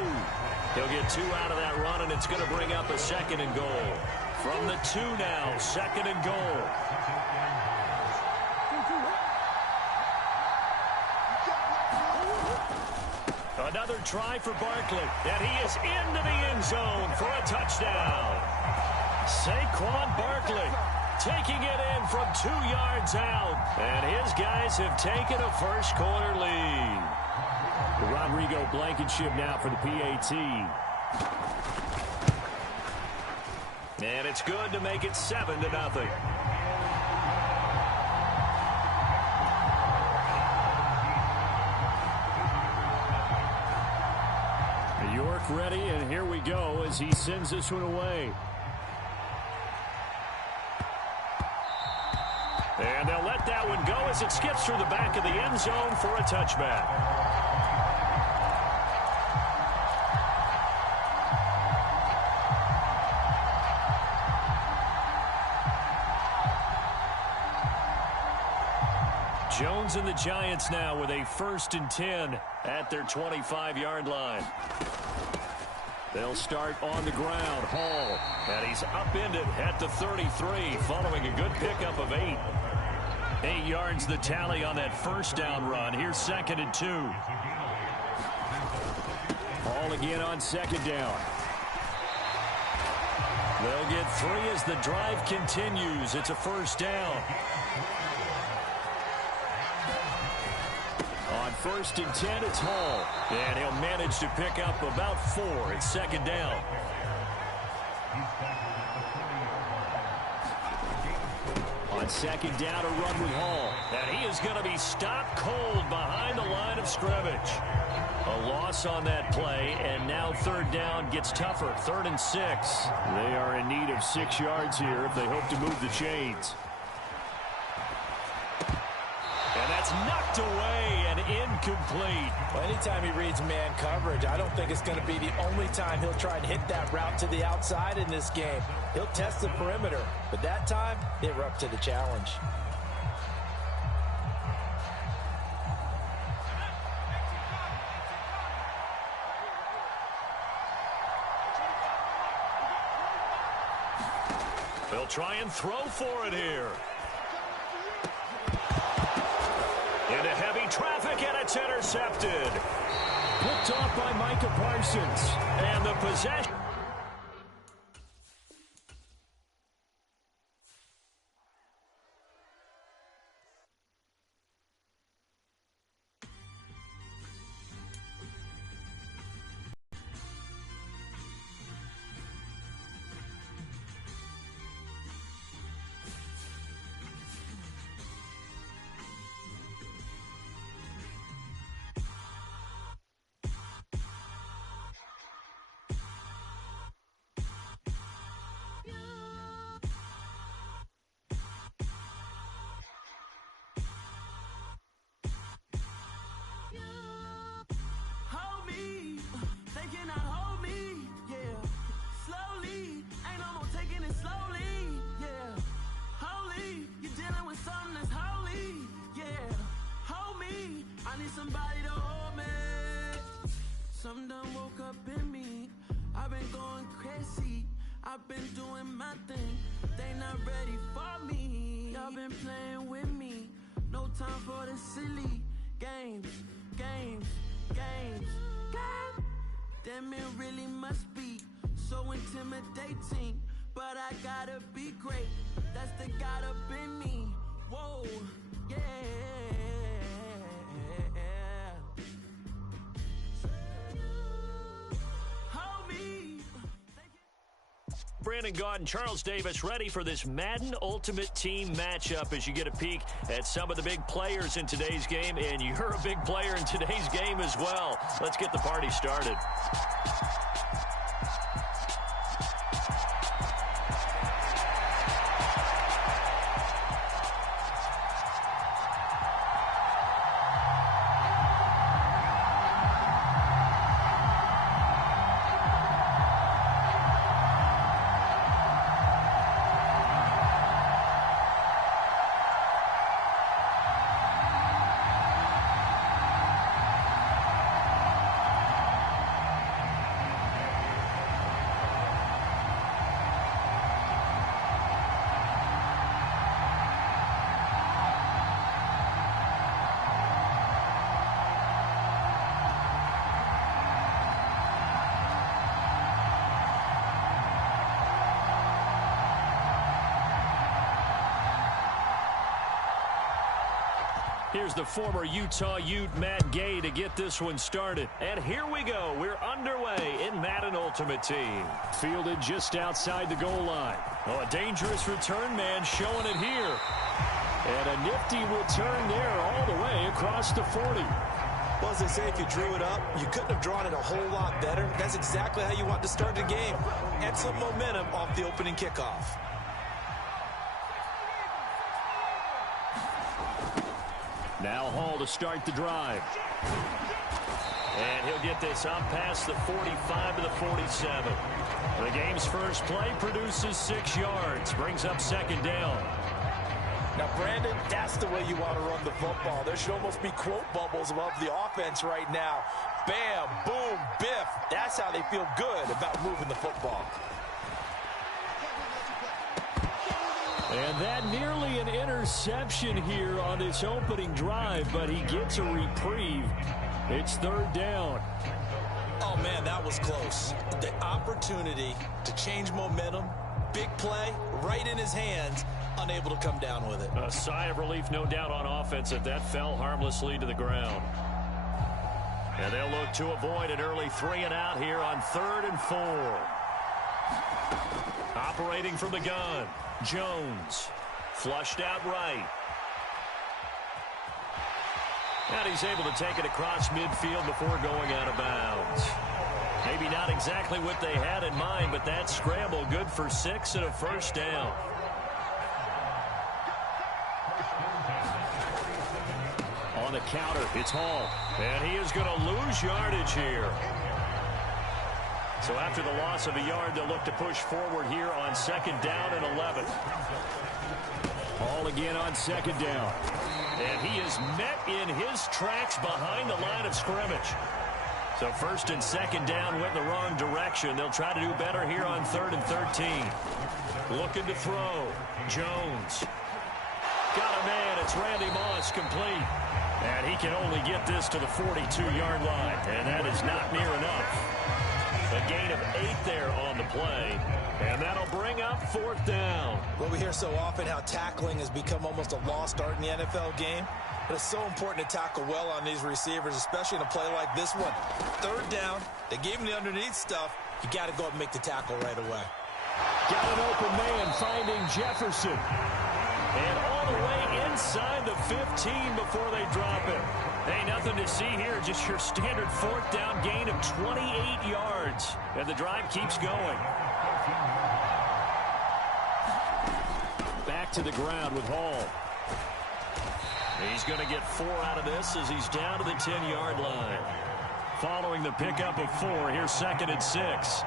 He'll get 2 out of that run, and it's going to bring up a 2nd and goal. From the 2 now, 2nd and goal. Another try for Barkley, and he is into the end zone for a touchdown. Saquon Barkley taking it in from 2 yards out, and his guys have taken a first-quarter lead. Rodrigo Blankenship now for the PAT. And it's good to make it 7-0. York ready, and here we go as he sends this one away. And they'll let that one go as it skips through the back of the end zone for a touchback. Jones and the Giants now with a 1st and 10 at their 25-yard line. They'll start on the ground. Hall, and he's upended at the 33 following a good pickup of 8. 8 yards the tally on that 1st down run. Here's 2nd and 2. Hall again on 2nd down. They'll get 3 as the drive continues. It's a 1st down. On 1st and 10, it's Hall. And he'll manage to pick up about 4. It's 2nd down. On 2nd down, a run with Hall. And he is going to be stopped cold behind the line of scrimmage. A loss on that play, and now 3rd down gets tougher. 3rd and 6. They are in need of 6 yards here if they hope to move the chains. And that's knocked away and incomplete. Well, anytime he reads man coverage, I don't think it's going to be the only time he'll try and hit that route to the outside in this game. He'll test the perimeter, but that time, they were up to the challenge. They'll try and throw for it here. Into heavy traffic, and it's intercepted. Picked off by Micah Parsons. And the possession. Something done woke up in me. I've been going crazy. I've been doing my thing. They not ready for me. Y'all been playing with me. No time for the silly games, games, games, games. Damn, it really must be so intimidating. But I gotta be great. That's the God up in me. Whoa, yeah. Brandon Gaudin, Charles Davis ready for this Madden Ultimate Team matchup as you get a peek at some of the big players in today's game, and you're a big player in today's game as well. Let's get the party started. Here's the former Utah Ute, Matt Gay, to get this one started. And here we go. We're underway in Madden Ultimate Team. Fielded just outside the goal line. Oh, a dangerous return man showing it here. And a nifty return there all the way across the 40. Well, as they say, if you drew it up, you couldn't have drawn it a whole lot better. That's exactly how you want to start the game. Excellent momentum off the opening kickoff. Now Hall to start the drive. And he'll get this up past the 45 to the 47. The game's first play produces 6 yards. Brings up second down. Now, Brandon, that's the way you want to run the football. There should almost be quote bubbles above the offense right now. Bam, boom, biff. That's how they feel good about moving the football. And that nearly an interception here on this opening drive, but he gets a reprieve. It's third down. Oh, man, that was close. The opportunity to change momentum, big play, right in his hands, unable to come down with it. A sigh of relief, no doubt, on offense that fell harmlessly to the ground. And they'll look to avoid an early 3-and-out here on 3rd and 4. Operating from the gun. Jones, flushed out right. And he's able to take it across midfield before going out of bounds. Maybe not exactly what they had in mind, but that scramble good for 6 and a first down. On the counter, it's Hall. And he is going to lose yardage here. So after the loss of a yard, they'll look to push forward here on 2nd down and 11. Hall again on 2nd down. And he is met in his tracks behind the line of scrimmage. So 1st and 2nd down went in the wrong direction. They'll try to do better here on 3rd and 13. Looking to throw. Jones. Got a man. It's Randy Moss, complete. And he can only get this to the 42-yard line. And that is not near enough. A gain of 8 there on the play. And that'll bring up 4th down. Well, we hear so often how tackling has become almost a lost art in the NFL game. But it's so important to tackle well on these receivers, especially in a play like this one. 3rd down. They gave him the underneath stuff. You got to go up and make the tackle right away. Got an open man finding Jefferson. And all the way inside the 15 before they drop it. Hey, nothing to see here. Just your standard 4th down gain of 28 yards. And the drive keeps going. Back to the ground with Hall. He's going to get 4 out of this as he's down to the 10-yard line. Following the pickup of 4, here's 2nd and 6.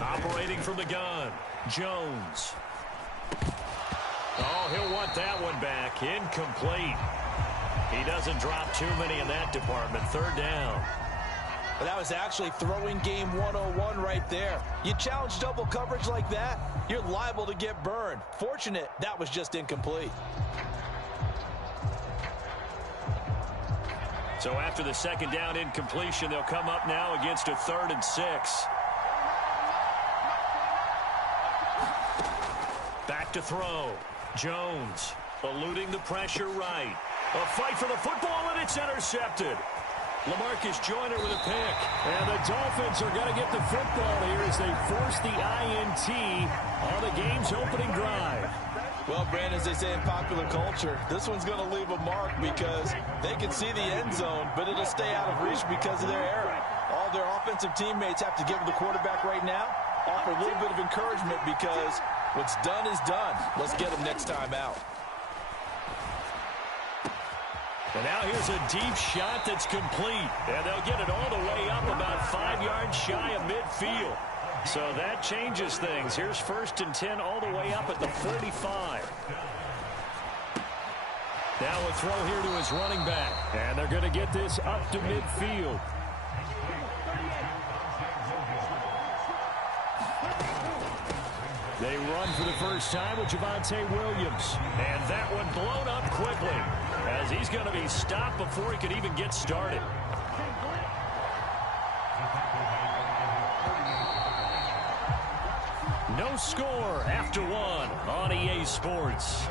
Operating from the gun, Jones. Oh, he'll want that one back. Incomplete. He doesn't drop too many in that department. 3rd down. But that was actually throwing game 101 right there. You challenge double coverage like that, you're liable to get burned. Fortunate that was just incomplete. So after the second down incompletion, they'll come up now against a 3rd and 6. Back to throw. Jones eluding the pressure right. A fight for the football, and it's intercepted. LaMarcus Joyner with a pick. And the Dolphins are going to get the football here as they force the INT on the game's opening drive. Well, Brandon, as they say in popular culture, this one's going to leave a mark because they can see the end zone, but it'll stay out of reach because of their error. All their offensive teammates have to give the quarterback right now, offer a little bit of encouragement because what's done is done. Let's get them next time out. And now here's a deep shot that's complete. And they'll get it all the way up about 5 yards shy of midfield. So that changes things. Here's 1st and 10 all the way up at the 45. Now a throw here to his running back. And they're going to get this up to midfield. They run for the first time with Javonte Williams. And that one blown up quickly as he's going to be stopped before he could even get started. No score after 1 on EA Sports.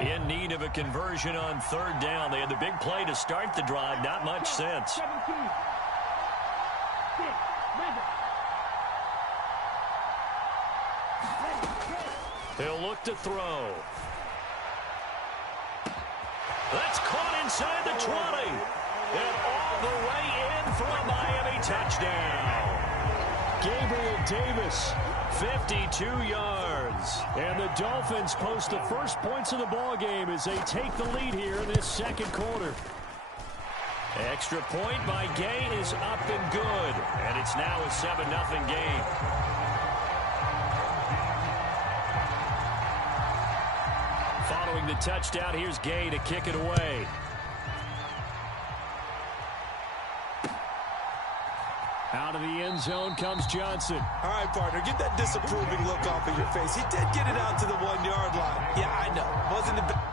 In need of a conversion on 3rd down. They had the big play to start the drive. Not much sense. He'll look to throw. That's caught inside the 20. And all the way in for a Miami touchdown. Gabriel Davis, 52 yards. And the Dolphins post the first points of the ball game as they take the lead here in this second quarter. Extra point by Gay is up and good. And it's now a 7-0 game. Following the touchdown, here's Gay to kick it away. Out of the end zone comes Johnson. All right, partner, get that disapproving look off of your face. He did get it out to the 1-yard line. Yeah, I know. Wasn't the